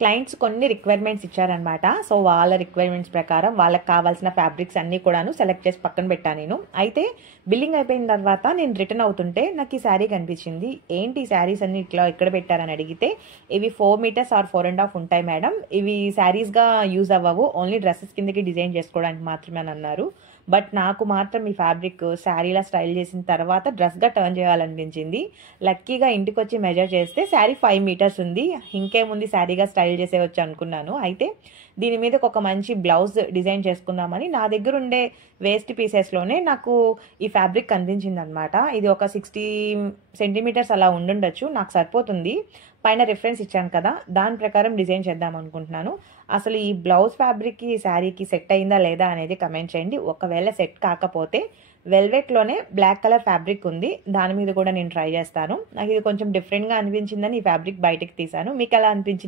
Clients కొన్ని requirements ఇచ్చారనమాట. So వాళ్ళ రిక్వైర్మెంట్స్ ప్రకారం వాళ్ళకి కావాల్సిన ఫ్యాబ్రిక్స్ అన్నీ కూడాను సెలెక్ట్ చేసి పక్కన పెట్టాను నేను. అయితే బిల్లింగ్ అయిపోయిన తర్వాత నేను రిటర్న్ అవుతుంటే నాకు ఈ శారీ కనిపించింది. ఏంటి ఈ శారీస్ అన్ని ఇట్లా ఎక్కడ పెట్టారని అడిగితే, ఇవి 4 మీటర్స్ ఆర్ 4.5 ఉంటాయి మేడం, ఇవి శారీస్గా యూజ్ అవ్వవు, ఓన్లీ డ్రెస్సెస్ కిందకి డిజైన్ చేసుకోవడానికి మాత్రమే అని అన్నారు. బట్ నాకు మాత్రం ఈ ఫ్యాబ్రిక్ శారీలా స్టైల్ చేసిన తర్వాత డ్రెస్గా టర్న్ చేయాలనిపించింది. లక్కీగా ఇంటికి వచ్చి మెజర్ చేస్తే శారీ 5 మీటర్స్ ఉంది. ఇంకేముంది, శారీగా స్టైల్ చేసేవచ్చు అనుకున్నాను. అయితే దీని మీద ఒక మంచి బ్లౌజ్ డిజైన్ చేసుకుందామని నా దగ్గర ఉండే వేస్ట్ పీసెస్లోనే నాకు ఈ ఫ్యాబ్రిక్ కనిపించింది అనమాట. ఇది ఒక 60 సెంటీమీటర్స్ అలా ఉండుండొచ్చు, నాకు సరిపోతుంది. పైన రిఫరెన్స్ ఇచ్చాను కదా, దాని ప్రకారం డిజైన్ చేద్దాం అనుకుంటున్నాను. అసలు ఈ బ్లౌజ్ ఫ్యాబ్రిక్కి ఈ శారీకి సెట్ అయిందా లేదా అనేది కమెంట్ చేయండి. ఒకవేళ సెట్ కాకపోతే వెల్వెట్లోనే బ్లాక్ కలర్ ఫ్యాబ్రిక్ ఉంది, దాని మీద కూడా నేను ట్రై చేస్తాను. నాకు ఇది కొంచెం డిఫరెంట్గా అనిపించిందని ఈ ఫ్యాబ్రిక్ బయటకు తీసాను. మీకు ఎలా అనిపించింది?